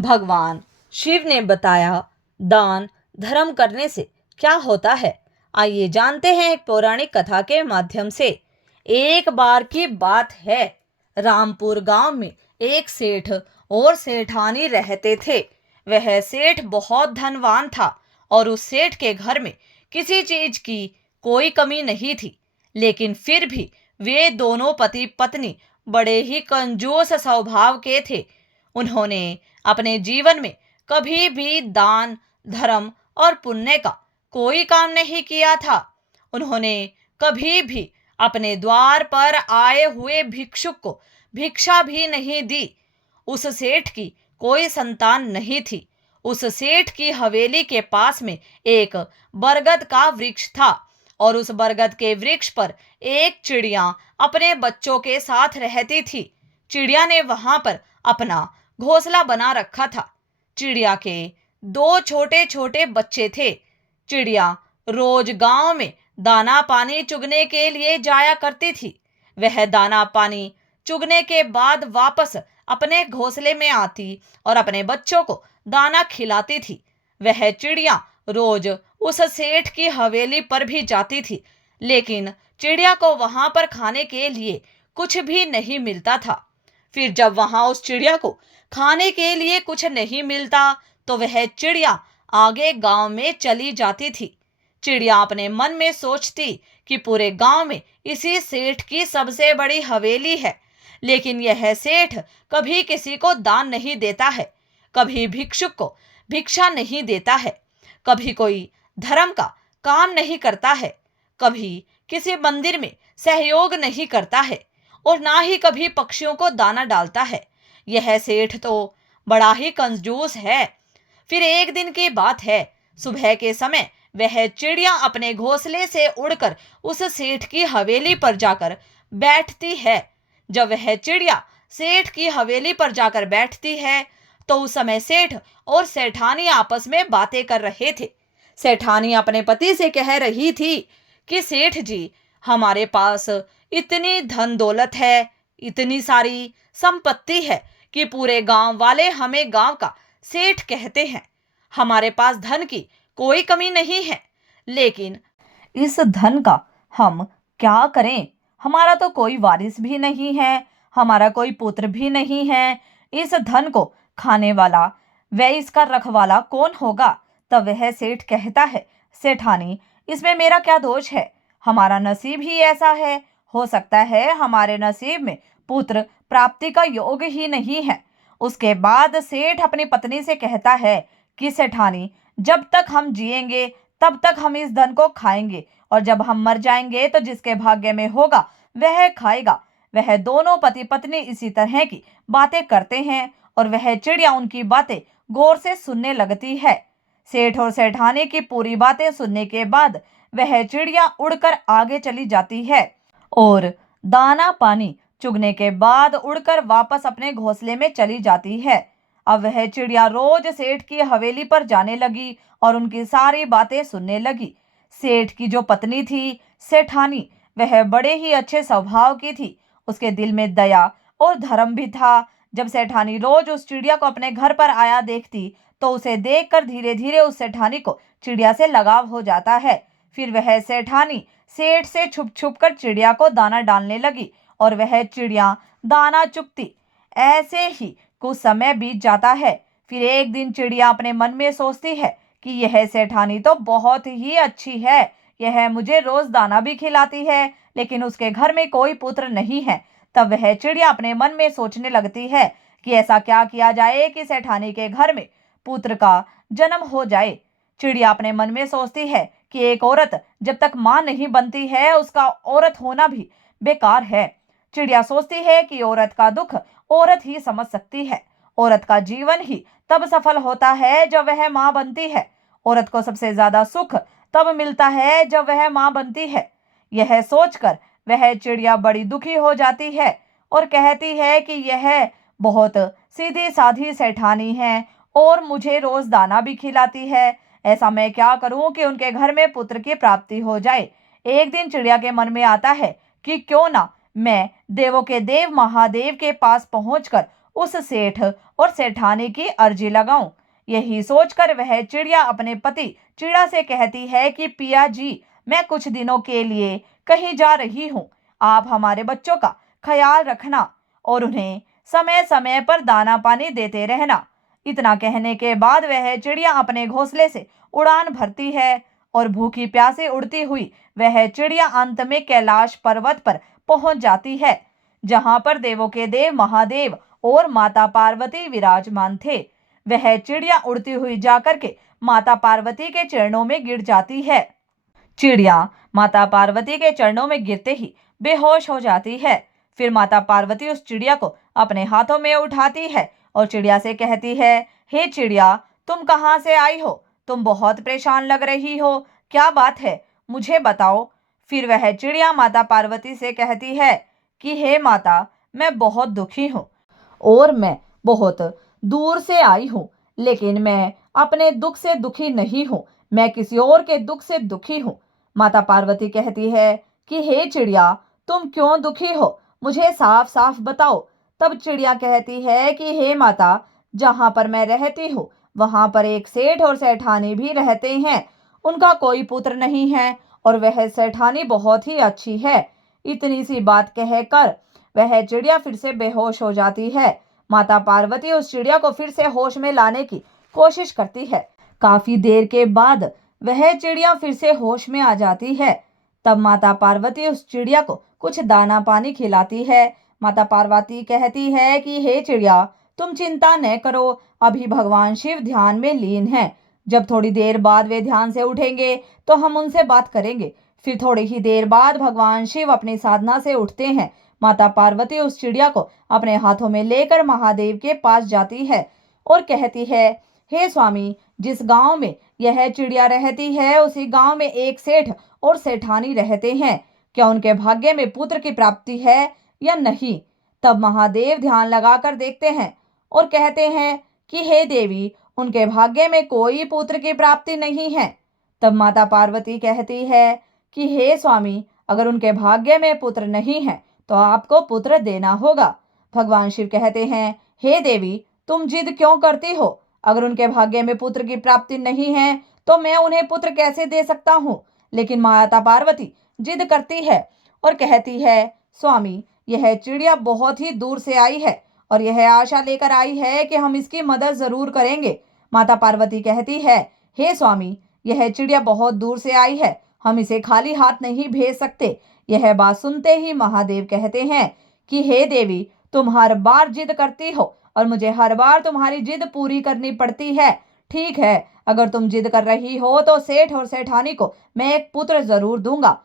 भगवान शिव ने बताया दान धर्म करने से क्या होता है। आइए जानते हैं एक पौराणिक कथा के माध्यम से। एक बार की बात है, रामपुर गांव में एक सेठ और सेठानी रहते थे। वह सेठ बहुत धनवान था और उस सेठ के घर में किसी चीज की कोई कमी नहीं थी। लेकिन फिर भी वे दोनों पति पत्नी बड़े ही कंजूस स्वभाव के थे। उन्होंने अपने जीवन में कभी भी दान धर्म और पुण्य का कोई काम नहीं किया था। उन्होंने कभी भी अपने द्वार पर आए हुए भिक्षुक को भिक्षा भी नहीं दी। उस सेठ की कोई संतान नहीं थी। उस सेठ की हवेली के पास में एक बरगद का वृक्ष था और उस बरगद के वृक्ष पर एक चिड़िया अपने बच्चों के साथ रहती थी। चिड़िया ने वहां पर अपना घोंसला बना रखा था। चिड़िया के दो छोटे छोटे बच्चे थे। चिड़िया रोज गांव में दाना पानी चुगने के लिए जाया करती थी। वह दाना पानी चुगने के बाद वापस अपने घोंसले में आती और अपने बच्चों को दाना खिलाती थी। वह चिड़िया रोज उस सेठ की हवेली पर भी जाती थी, लेकिन चिड़िया को वहां पर खाने के लिए कुछ भी नहीं मिलता था। फिर जब वहां उस चिड़िया को खाने के लिए कुछ नहीं मिलता तो वह चिड़िया आगे गांव में चली जाती थी। चिड़िया अपने मन में सोचती कि पूरे गांव में इसी सेठ की सबसे बड़ी हवेली है, लेकिन यह सेठ कभी किसी को दान नहीं देता है, कभी भिक्षुक को भिक्षा नहीं देता है, कभी कोई धर्म का काम नहीं करता है, कभी किसी मंदिर में सहयोग नहीं करता है और ना ही कभी पक्षियों को दाना डालता है। यह सेठ तो बड़ा ही कंजूस है। फिर एक दिन की बात है, सुबह के समय वह चिड़िया अपने घोंसले से उड़कर उस सेठ की हवेली पर जाकर बैठती है। जब वह चिड़िया सेठ की हवेली पर जाकर बैठती है तो उस समय सेठ और सेठानी आपस में बातें कर रहे थे। सेठानी अपने पति से कह रही थी कि सेठ जी, हमारे पास इतनी धन दौलत है, इतनी सारी संपत्ति है कि पूरे गांव वाले हमें गांव का सेठ कहते हैं। हमारे पास धन की कोई कमी नहीं है, लेकिन इस धन का हम क्या करें? हमारा तो कोई वारिस भी नहीं है, हमारा कोई पुत्र भी नहीं है। इस धन को खाने वाला व इसका रखवाला कौन होगा? तब वह सेठ कहता है, सेठानी, इसमें मेरा क्या दोष है? हमारा नसीब ही ऐसा है। हो सकता है हमारे नसीब में पुत्र प्राप्ति का योग ही नहीं है। उसके बाद सेठ अपनी पत्नी से कहता है कि सेठानी, जब तक हम जिएंगे तब तक हम इस धन को खाएंगे और जब हम मर जाएंगे तो जिसके भाग्य में होगा वह खाएगा। वह दोनों पति पत्नी इसी तरह की बातें करते हैं और वह चिड़िया उनकी बातें गौर से सुनने लगती है। सेठ और सेठानी की पूरी बातें सुनने के बाद वह चिड़िया उड़कर आगे चली जाती है और दाना पानी चुगने के बाद उड़कर वापस अपने घोंसले में चली जाती है। अब वह चिड़िया रोज सेठ की हवेली पर जाने लगी और उनकी सारी बातें सुनने लगी। सेठ की जो पत्नी थी सेठानी, वह बड़े ही अच्छे स्वभाव की थी। उसके दिल में दया और धर्म भी था। जब सेठानी रोज उस चिड़िया को अपने घर पर आया देखती तो उसे देखकर धीरे धीरे उस सेठानी को चिड़िया से लगाव हो जाता है। फिर वह सेठानी सेठ से छुप छुप कर चिड़िया को दाना डालने लगी और वह चिड़िया दाना चुगती। ऐसे ही कुछ समय बीत जाता है। फिर एक दिन चिड़िया अपने मन में सोचती है कि यह सेठानी तो बहुत ही अच्छी है, यह मुझे रोज दाना भी खिलाती है, लेकिन उसके घर में कोई पुत्र नहीं है। तब वह चिड़िया अपने मन में सोचने लगती है कि ऐसा क्या किया जाए कि सेठानी के घर में पुत्र का जन्म हो जाए। चिड़िया अपने मन में सोचती है कि एक औरत जब तक मां नहीं बनती है उसका औरत होना भी बेकार है। चिड़िया सोचती है कि औरत का दुख औरत ही समझ सकती है। औरत का जीवन ही तब सफल होता है जब वह मां बनती है। औरत को सबसे ज्यादा सुख तब मिलता है जब वह मां बनती है। यह सोचकर वह चिड़िया बड़ी दुखी हो जाती है और कहती है कि यह बहुत सीधी साधी सेठानी है और मुझे रोज दाना भी खिलाती है। ऐसा मैं क्या करूं कि उनके घर में पुत्र की प्राप्ति हो जाए। एक दिन चिड़िया के मन में आता है कि क्यों ना मैं देवों के देव महादेव के पास पहुंचकर उस सेठ और सेठानी की अर्जी लगाऊं। यही सोचकर वह चिड़िया अपने पति चिड़ा से कहती है कि पिया जी, मैं कुछ दिनों के लिए कहीं जा रही हूँ। आप हमारे बच्चों का ख्याल रखना और उन्हें समय समय पर दाना पानी देते रहना। इतना कहने के बाद वह चिड़िया अपने घोंसले से उड़ान भरती है और भूखी प्यासे उड़ती हुई वह चिड़िया अंत में कैलाश पर्वत पर पहुंच जाती है, जहां पर देवों के देव महादेव और माता पार्वती विराजमान थे। वह चिड़िया उड़ती हुई जाकर के माता पार्वती के चरणों में गिर जाती है। चिड़िया माता पार्वती के चरणों में गिरते ही बेहोश हो जाती है। फिर माता पार्वती उस चिड़िया को अपने हाथों में उठाती है और चिड़िया से कहती है, हे चिड़िया, तुम कहाँ से आई हो? तुम बहुत परेशान लग रही हो, क्या बात है, मुझे बताओ। फिर वह चिड़िया माता पार्वती से कहती है कि हे माता, मैं बहुत दुखी हूँ और मैं बहुत दूर से आई हूँ, लेकिन मैं अपने दुख से दुखी नहीं हूँ, मैं किसी और के दुख से दुखी हूँ। माता पार्वती कहती है कि हे चिड़िया, तुम क्यों दुखी हो, मुझे साफ साफ बताओ। तब चिड़िया कहती है कि हे माता, जहाँ पर मैं रहती हूँ वहां पर एक सेठ और सेठानी भी रहते हैं। उनका कोई पुत्र नहीं है और वह सेठानी बहुत ही अच्छी है। इतनी सी बात कहकर वह चिड़िया फिर से बेहोश हो जाती है। माता पार्वती उस चिड़िया को फिर से होश में लाने की कोशिश करती है। काफी देर के बाद वह चिड़िया फिर से होश में आ जाती है। तब माता पार्वती उस चिड़िया को कुछ दाना पानी खिलाती है। माता पार्वती कहती है कि हे चिड़िया, तुम चिंता न करो, अभी भगवान शिव ध्यान में लीन हैं। जब थोड़ी देर बाद वे ध्यान से उठेंगे तो हम उनसे बात करेंगे। फिर थोड़ी ही देर बाद भगवान शिव अपनी साधना से उठते हैं। माता पार्वती उस चिड़िया को अपने हाथों में लेकर महादेव के पास जाती है और कहती है, हे स्वामी, जिस गांव में यह चिड़िया रहती है उसी गांव में एक सेठ और सेठानी रहते हैं। क्या उनके भाग्य में पुत्र की प्राप्ति है या नहीं? तब महादेव ध्यान लगाकर देखते हैं और कहते हैं कि हे देवी, उनके भाग्य में कोई पुत्र की प्राप्ति नहीं है। तब माता पार्वती कहती है कि हे स्वामी, अगर उनके भाग्य में पुत्र नहीं है तो आपको पुत्र देना होगा। भगवान शिव कहते हैं, हे देवी, तुम जिद क्यों करती हो? अगर उनके भाग्य में पुत्र की प्राप्ति नहीं है तो मैं उन्हें पुत्र कैसे दे सकता हूँ? लेकिन माता पार्वती जिद करती है और कहती है, स्वामी, यह चिड़िया बहुत ही दूर से आई है और यह आशा लेकर आई है कि हम इसकी मदद जरूर करेंगे। माता पार्वती कहती है, हे स्वामी, यह चिड़िया बहुत दूर से आई है, हम इसे खाली हाथ नहीं भेज सकते। यह बात सुनते ही महादेव कहते हैं कि हे देवी, तुम हर बार जिद करती हो और मुझे हर बार तुम्हारी जिद पूरी करनी पड़ती है। ठीक है, अगर तुम जिद कर रही हो तो सेठ और सेठानी को मैं एक पुत्र जरूर दूंगा,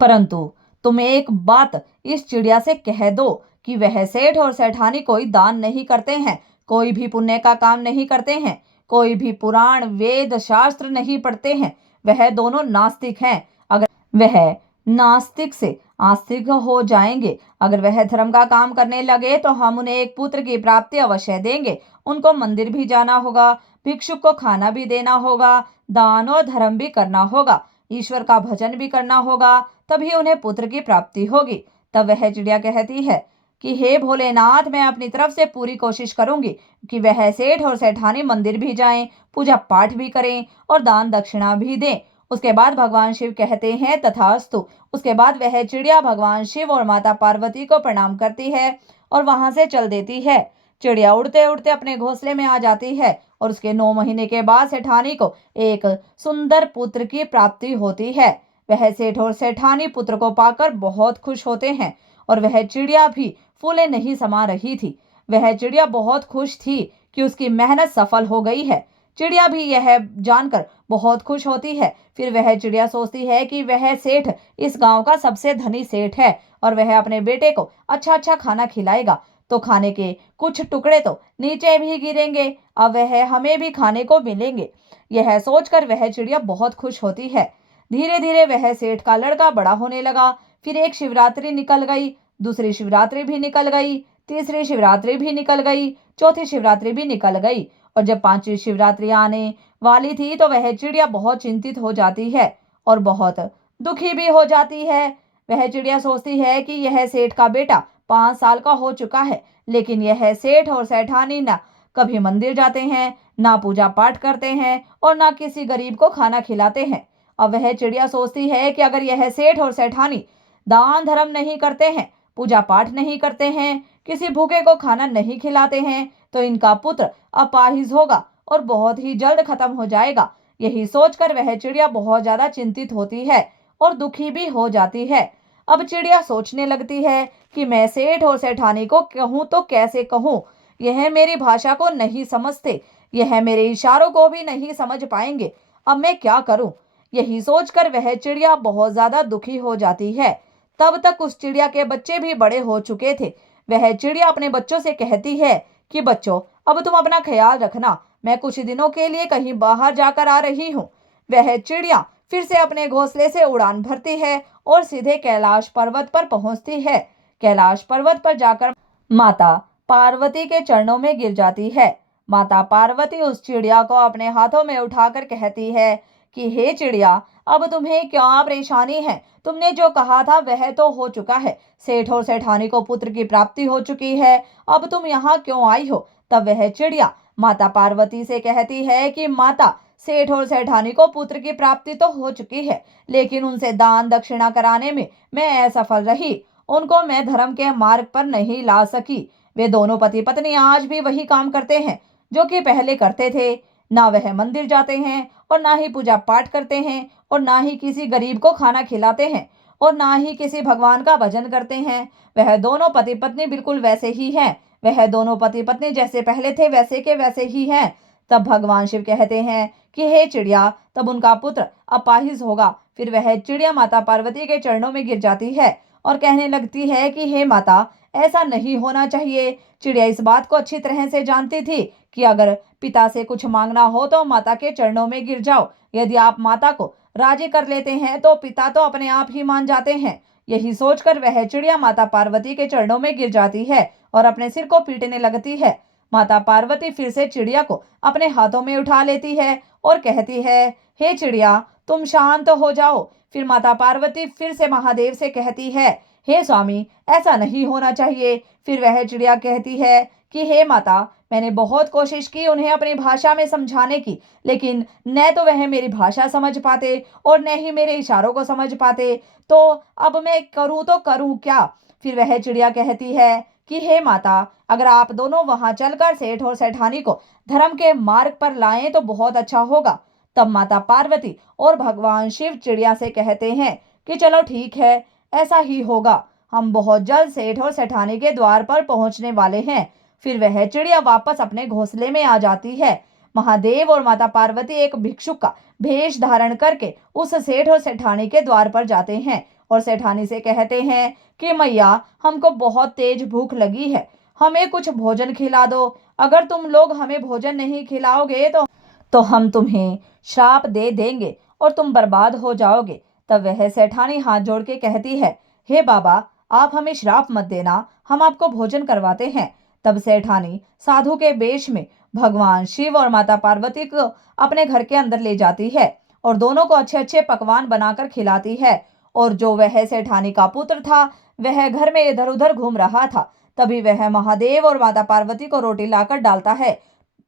परंतु तुम एक बात इस चिड़िया से कह दो कि वह सेठ और सेठानी कोई दान नहीं करते हैं, कोई भी पुण्य का काम नहीं करते हैं, कोई भी पुराण वेद शास्त्र नहीं पढ़ते हैं। वह दोनों नास्तिक हैं। अगर वह नास्तिक से आस्तिक हो जाएंगे, अगर वह धर्म का काम करने लगे तो हम उन्हें एक पुत्र की प्राप्ति अवश्य देंगे। उनको मंदिर भी जाना होगा, भिक्षुक को खाना भी देना होगा, दान और धर्म भी करना होगा, ईश्वर का भजन भी करना होगा, तभी उन्हें पुत्र की प्राप्ति होगी। तब वह चिड़िया कहती है कि हे भोलेनाथ, मैं अपनी तरफ से पूरी कोशिश करूंगी कि वह सेठ और सेठानी मंदिर भी जाएं, पूजा पाठ भी करें और दान दक्षिणा भी दें। उसके बाद भगवान शिव कहते हैं तथास्तु। उसके बाद वह चिड़िया भगवान शिव और माता पार्वती को प्रणाम करती है और वहां से चल देती है। चिड़िया उड़ते उड़ते अपने घोंसले में आ जाती है और उसके 9 महीने के बाद सेठानी को एक सुंदर पुत्र की प्राप्ति होती है। वह सेठ और सेठानी पुत्र को पाकर बहुत खुश होते हैं और वह चिड़िया भी फूले नहीं समा रही थी। वह चिड़िया बहुत खुश थी कि उसकी मेहनत सफल हो गई है। चिड़िया भी यह जानकर बहुत खुश होती है। फिर वह चिड़िया सोचती है कि वह सेठ इस गांव का सबसे धनी सेठ है और वह अपने बेटे को अच्छा अच्छा खाना खिलाएगा तो खाने के कुछ टुकड़े तो नीचे भी गिरेंगे, अब वह हमें भी खाने को मिलेंगे। यह सोचकर वह चिड़िया बहुत खुश होती है। धीरे धीरे वह सेठ का लड़का बड़ा होने लगा। फिर एक शिवरात्रि निकल गई, दूसरी शिवरात्रि भी निकल गई, तीसरी शिवरात्रि भी निकल गई, चौथी शिवरात्रि भी निकल गई और जब 5वीं शिवरात्रि आने वाली थी तो वह चिड़िया बहुत चिंतित हो जाती है और बहुत दुखी भी हो जाती है। वह चिड़िया सोचती है कि यह सेठ का बेटा 5 साल का हो चुका है, लेकिन यह सेठ और सेठानी ना कभी मंदिर जाते हैं, ना पूजा पाठ करते हैं और ना किसी गरीब को खाना खिलाते हैं। अब वह चिड़िया सोचती है कि अगर यह सेठ और सेठानी दान धर्म नहीं करते हैं, पूजा पाठ नहीं करते हैं, किसी भूखे को खाना नहीं खिलाते हैं, तो इनका पुत्र अपाहिज होगा और बहुत ही जल्द खत्म हो जाएगा। यही सोचकर वह चिड़िया बहुत ज्यादा चिंतित होती है और दुखी भी हो जाती है। अब चिड़िया सोचने लगती है कि मैं सेठ और सेठानी को कहूँ तो कैसे कहूँ, यह मेरी भाषा को नहीं समझते, यह मेरे इशारों को भी नहीं समझ पाएंगे, अब मैं क्या करूं। यही सोचकर वह चिड़िया बहुत ज्यादा दुखी हो जाती है। तब तक उस चिड़िया के बच्चे भी बड़े हो चुके थे। वह चिड़िया अपने बच्चों से कहती है कि बच्चों, अब तुम अपना ख्याल रखना, मैं कुछ दिनों के लिए कहीं बाहर जाकर आ रही हूँ। वह चिड़िया फिर से अपने घोंसले से उड़ान भरती है और सीधे कैलाश पर्वत पर पहुंचती है। कैलाश पर्वत पर जाकर माता पार्वती के चरणों में गिर जाती है। माता पार्वती उस चिड़िया को अपने हाथों में उठाकर कहती है कि हे चिड़िया, अब तुम्हें क्या परेशानी है? तुमने जो कहा था वह तो हो चुका है। सेठ और सेठानी को पुत्र की प्राप्ति हो चुकी है। अब तुम यहाँ क्यों आई हो? तब वह चिड़िया माता पार्वती से कहती है कि माता, सेठ और सेठानी को पुत्र की प्राप्ति तो हो चुकी है, लेकिन उनसे दान दक्षिणा कराने में मैं असफल रही। उनको मैं धर्म के मार्ग पर नहीं ला सकी। वे दोनों पति पत्नी आज भी वही काम करते हैं जो कि पहले करते थे। ना वह मंदिर जाते हैं और ना ही पूजा पाठ करते हैं और ना ही किसी गरीब को खाना खिलाते हैं और ना ही किसी भगवान का भजन करते हैं। वह दोनों पति पत्नी बिल्कुल वैसे ही हैं। वह दोनों पति पत्नी जैसे पहले थे वैसे के वैसे ही हैं। तब भगवान शिव कहते हैं कि हे चिड़िया, तब उनका पुत्र अपाहिज होगा। फिर वह चिड़िया माता पार्वती के चरणों में गिर जाती है और कहने लगती है कि हे माता, ऐसा नहीं होना चाहिए। चिड़िया इस बात को अच्छी तरह से जानती थी कि अगर पिता से कुछ मांगना हो तो माता के चरणों में गिर जाओ। यदि आप माता को राजी कर लेते हैं तो पिता तो अपने आप ही मान जाते हैं। यही सोचकर वह चिड़िया माता पार्वती के चरणों में गिर जाती है और अपने सिर को पीटने लगती है। माता पार्वती फिर से चिड़िया को अपने हाथों में उठा लेती है और कहती है, हे चिड़िया, तुम शांत हो जाओ। फिर माता पार्वती फिर से महादेव से कहती है, हे स्वामी, ऐसा नहीं होना चाहिए। फिर वह चिड़िया कहती है कि हे माता, मैंने बहुत कोशिश की उन्हें अपनी भाषा में समझाने की, लेकिन न तो वह मेरी भाषा समझ पाते और न ही मेरे इशारों को समझ पाते, तो अब मैं करूं तो करूं क्या। फिर वह चिड़िया कहती है कि हे माता, अगर आप दोनों वहां चलकर सेठ और सेठानी को धर्म के मार्ग पर लाएं तो बहुत अच्छा होगा। तब माता पार्वती और भगवान शिव चिड़िया से कहते हैं कि चलो ठीक है, ऐसा ही होगा। हम बहुत जल्द सेठ और सेठानी के द्वार पर पहुंचने वाले हैं। फिर वह चिड़िया वापस अपने घोंसले में आ जाती है। महादेव और माता पार्वती एक भिक्षुक का भेष धारण करके उस सेठ और सेठानी के द्वार पर जाते हैं और सेठानी से कहते हैं कि मैया, हमको बहुत तेज भूख लगी है, हमें कुछ भोजन खिला दो। अगर तुम लोग हमें भोजन नहीं खिलाओगे तो हम तुम्हें श्राप दे देंगे और तुम बर्बाद हो जाओगे। तब वह सेठानी हाथ जोड़ के कहती है, हे बाबा, आप हमें श्राप मत देना, हम आपको भोजन करवाते हैं। तब सेठानी साधु के वेश में भगवान शिव और माता पार्वती को अपने घर के अंदर ले जाती है और दोनों को अच्छे अच्छे पकवान बनाकर खिलाती है। और जो वह सेठानी का पुत्र था वह घर में इधर उधर घूम रहा था। तभी वह महादेव और माता पार्वती को रोटी लाकर डालता है,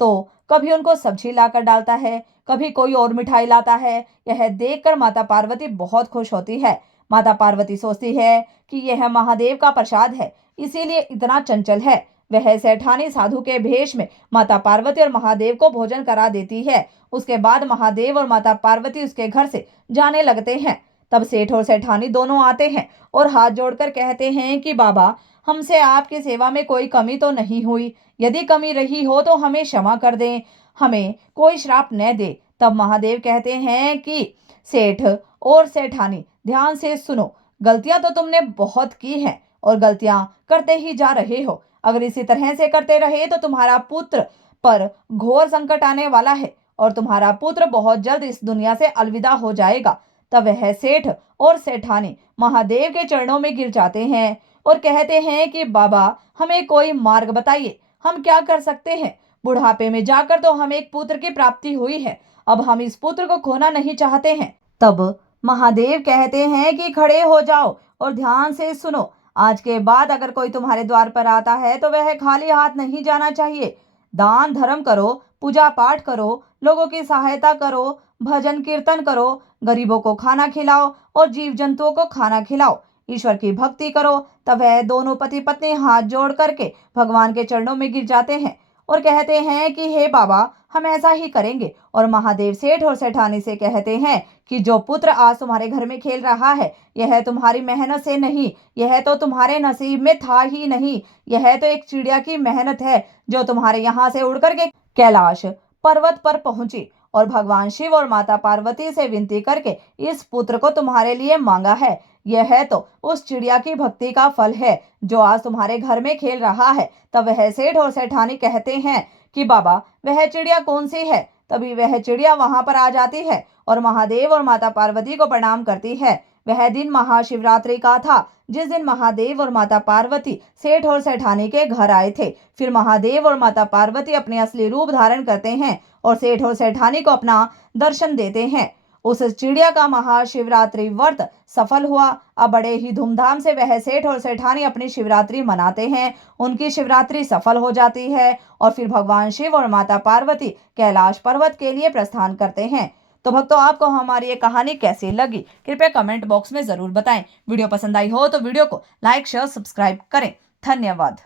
तो कभी उनको सब्जी लाकर डालता है, कभी कोई और मिठाई लाता है। यह देखकर माता पार्वती बहुत खुश होती है। माता पार्वती सोचती है कि यह महादेव का प्रसाद है, इसीलिए इतना चंचल है। वह सेठानी साधु के भेष में माता पार्वती और महादेव को भोजन करा देती है। उसके बाद महादेव और माता पार्वती उसके घर से जाने लगते हैं। तब सेठ और सेठानी दोनों आते हैं और हाथ जोड़कर कहते हैं कि बाबा, हमसे आपकी सेवा में कोई कमी तो नहीं हुई, यदि कमी रही हो तो हमें क्षमा कर दें, हमें कोई श्राप न दे। तब महादेव कहते हैं कि सेठ और सेठानी, ध्यान से सुनो, गलतियां तो तुमने बहुत की हैं और गलतियां करते ही जा रहे हो। अगर इसी तरह से करते रहे तो तुम्हारा पुत्र पर घोर संकट आने वाला है और तुम्हारा पुत्र बहुत जल्द इस दुनिया से अलविदा हो जाएगा। तब वह सेठ और सेठानी महादेव के चरणों में गिर जाते हैं और कहते हैं कि बाबा, हमें कोई मार्ग बताइए, हम क्या कर सकते हैं। बुढ़ापे में जाकर तो हमें एक पुत्र की प्राप्ति हुई है, अब हम इस पुत्र को खोना नहीं चाहते हैं। तब महादेव कहते हैं कि खड़े हो जाओ और ध्यान से सुनो, आज के बाद अगर कोई तुम्हारे द्वार पर आता है तो वह खाली हाथ नहीं जाना चाहिए। दान धर्म करो, पूजा पाठ करो, लोगों की सहायता करो, भजन कीर्तन करो, गरीबों को खाना खिलाओ और जीव जंतुओं को खाना खिलाओ, ईश्वर की भक्ति करो। तब वह दोनों पति पत्नी हाथ जोड़ करके भगवान के चरणों में गिर जाते हैं और कहते हैं कि हे बाबा, हम ऐसा ही करेंगे। और महादेव सेठ और सेठानी से कहते हैं कि जो पुत्र आज तुम्हारे घर में खेल रहा है, यह तुम्हारी मेहनत से नहीं, यह तो तुम्हारे नसीब में था ही नहीं, यह तो एक चिड़िया की मेहनत है जो तुम्हारे यहाँ से उड़ करके कैलाश पर्वत पर पहुंची और भगवान शिव और माता पार्वती से विनती करके इस पुत्र को तुम्हारे लिए मांगा है। यह तो उस चिड़िया की भक्ति का फल है जो आज तुम्हारे घर में खेल रहा है। तब वह सेठ और सेठानी कहते हैं कि बाबा, वह चिड़िया कौन सी है? तभी वह चिड़िया वहां पर आ जाती है और महादेव और माता पार्वती को प्रणाम करती है। वह दिन महाशिवरात्रि का था, जिस दिन महादेव और माता पार्वती सेठ और सेठानी के घर आए थे। फिर महादेव और माता पार्वती अपने असली रूप धारण करते हैं और सेठ और सेठानी को अपना दर्शन देते हैं। उस चिड़िया का महाशिवरात्रि व्रत सफल हुआ। अब बड़े ही धूमधाम से वह सेठ और सेठानी अपनी शिवरात्रि मनाते हैं। उनकी शिवरात्रि सफल हो जाती है और फिर भगवान शिव और माता पार्वती कैलाश पर्वत के लिए प्रस्थान करते हैं। तो भक्तों, आपको हमारी ये कहानी कैसी लगी कृपया कमेंट बॉक्स में जरूर बताएं। वीडियो पसंद आई हो तो वीडियो को लाइक शेयर सब्सक्राइब करें। धन्यवाद।